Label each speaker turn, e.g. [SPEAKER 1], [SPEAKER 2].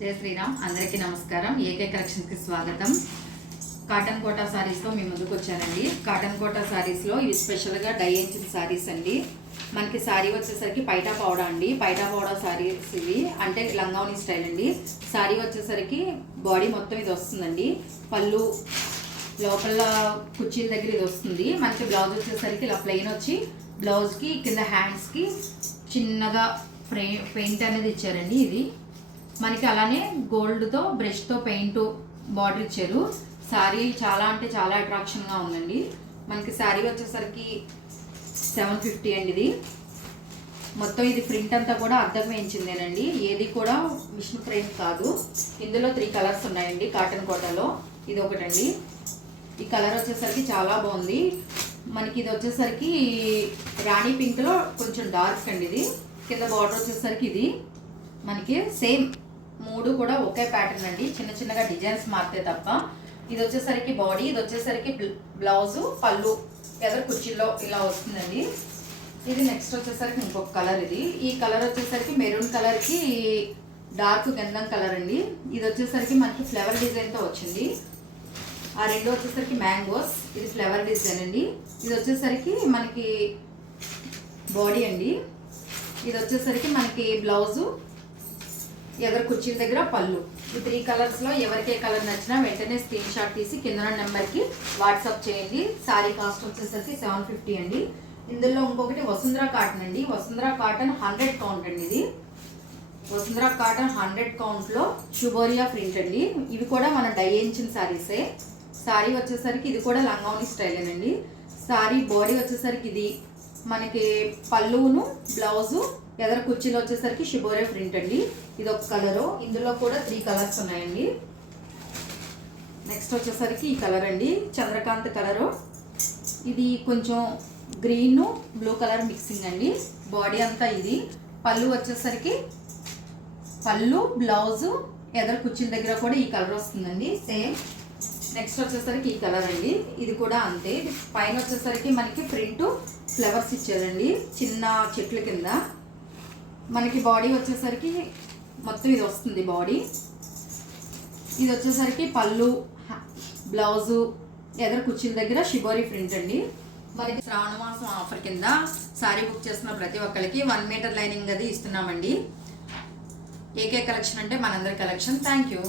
[SPEAKER 1] జయ శ్రీరామ్ అందరికీ నమస్కారం. ఏకే కలెక్షన్కి స్వాగతం. కాటన్ కోటా శారీస్తో మీ ముందుకు వచ్చానండి. కాటన్ కోటా శారీస్లో ఇవి స్పెషల్గా డై ఎంచిన శారీస్ అండి. మనకి శారీ వచ్చేసరికి పైటా పౌడా అండి. పైటా పౌడా శారీస్ ఇవి. అంటే లంగావని స్టైల్ అండి. శారీ వచ్చేసరికి బాడీ మొత్తం ఇది వస్తుందండి. పళ్ళు లోపల కుర్చీల దగ్గర ఇది వస్తుంది. మనకి బ్లౌజ్ వచ్చేసరికి ఇలా ప్లెయిన్ వచ్చి బ్లౌజ్కి కింద హ్యాండ్స్కి చిన్నగా ఫ్రే పెయింట్ అనేది ఇచ్చారండి ఇది. మనకి అలానే గోల్డ్తో బ్రష్తో పెయింట్ బార్డర్ ఇచ్చారు. శారీ చాలా అంటే చాలా అట్రాక్షన్గా ఉందండి. మనకి శారీ వచ్చేసరికి సెవెన్ ఫిఫ్టీ అండి ఇది. మొత్తం ఇది ప్రింట్ అంతా కూడా అద్దం వేయించిందేనండి. ఏది కూడా మిషన్ ప్రింట్ కాదు. ఇందులో త్రీ కలర్స్ ఉన్నాయండి కాటన్ కోటలో ఇది ఒకటండి. ఈ కలర్ వచ్చేసరికి చాలా బాగుంది. మనకి ఇది వచ్చేసరికి రాణి పింక్లో కొంచెం డార్క్ అండి ఇది. కింద బార్డర్ వచ్చేసరికి ఇది. మనకి సేమ్ మూడు కూడా ఒకే ప్యాటర్న్ అండి. చిన్న చిన్నగా డిజైన్స్ మారితే తప్ప. ఇది వచ్చేసరికి బాడీ ఇది వచ్చేసరికి బ్లౌజు పళ్ళు ఎదరు కుర్చీలో ఇలా వస్తుందండి. ఇది నెక్స్ట్ వచ్చేసరికి ఇంకొక కలర్ ఇది. ఈ కలర్ వచ్చేసరికి మెరూన్ కలర్కి డార్క్ గంధం కలర్ అండి. ఇది వచ్చేసరికి మనకి ఫ్లవర్ డిజైన్తో వచ్చింది. ఆ రెండు వచ్చేసరికి మ్యాంగోస్ ఇది ఫ్లవర్ డిజైన్ అండి. ఇది వచ్చేసరికి మనకి బాడీ అండి. ఇది వచ్చేసరికి మనకి బ్లౌజు ఎవరి కుర్చీల దగ్గర పళ్ళు. ఈ త్రీ కలర్స్లో ఎవరికి ఏ కలర్ నచ్చినా వెంటనే స్క్రీన్ షాట్ తీసి కింద నెంబర్కి వాట్సాప్ చేయండి. సారీ కాస్ట్ వచ్చేసరికి సెవెన్ ఫిఫ్టీ అండి. ఇందులో ఇంకొకటి వసుంధర కాటన్ అండి. వసుంధర కాటన్ హండ్రెడ్ కౌంట్ అండి ఇది. వసుంధర కాటన్ హండ్రెడ్ కౌంట్లో షుబోరియా ప్రింట్ అండి. ఇవి కూడా మన డైయించిన సారీసే సారీ వచ్చేసరికి ఇది కూడా లంగావని స్టైలేనండి సారీ బాడీ వచ్చేసరికి ఇది మనకి పళ్ళును బ్లౌజు ఎదర కుర్చీలో వచ్చేసరికి షిబోరే ప్రింట్ అండి. ఇది ఒక కలరు. ఇందులో కూడా త్రీ కలర్స్ ఉన్నాయండి. నెక్స్ట్ వచ్చేసరికి ఈ కలర్ అండి. చంద్రకాంత్ కలరు. ఇది కొంచెం గ్రీన్ బ్లూ కలర్ మిక్సింగ్ అండి. బాడీ అంతా ఇది. పళ్ళు వచ్చేసరికి పళ్ళు బ్లౌజు ఎదర కుర్చీల దగ్గర కూడా ఈ కలర్ వస్తుందండి. సేమ్. నెక్స్ట్ వచ్చేసరికి ఈ కలర్ అండి. ఇది కూడా అంతే. పైన వచ్చేసరికి మనకి ప్రింట్ ఫ్లవర్స్ ఇచ్చారండి. చిన్న చెట్ల కింద. మనకి బాడీ వచ్చేసరికి మొత్తం ఇది వస్తుంది బాడీ. ఇది వచ్చేసరికి పళ్ళు బ్లౌజు ఎదర కుర్చీల దగ్గర షిబోరీ ప్రింట్ అండి. మనకి శ్రావణ మాసం ఆఫర్ కింద సారీ బుక్ చేస్తున్న ప్రతి ఒక్కరికి వన్ మీటర్ లైనింగ్ అది ఇస్తున్నామండి. ఏకే కలెక్షన్ అంటే మనందరి కలెక్షన్. Thank you.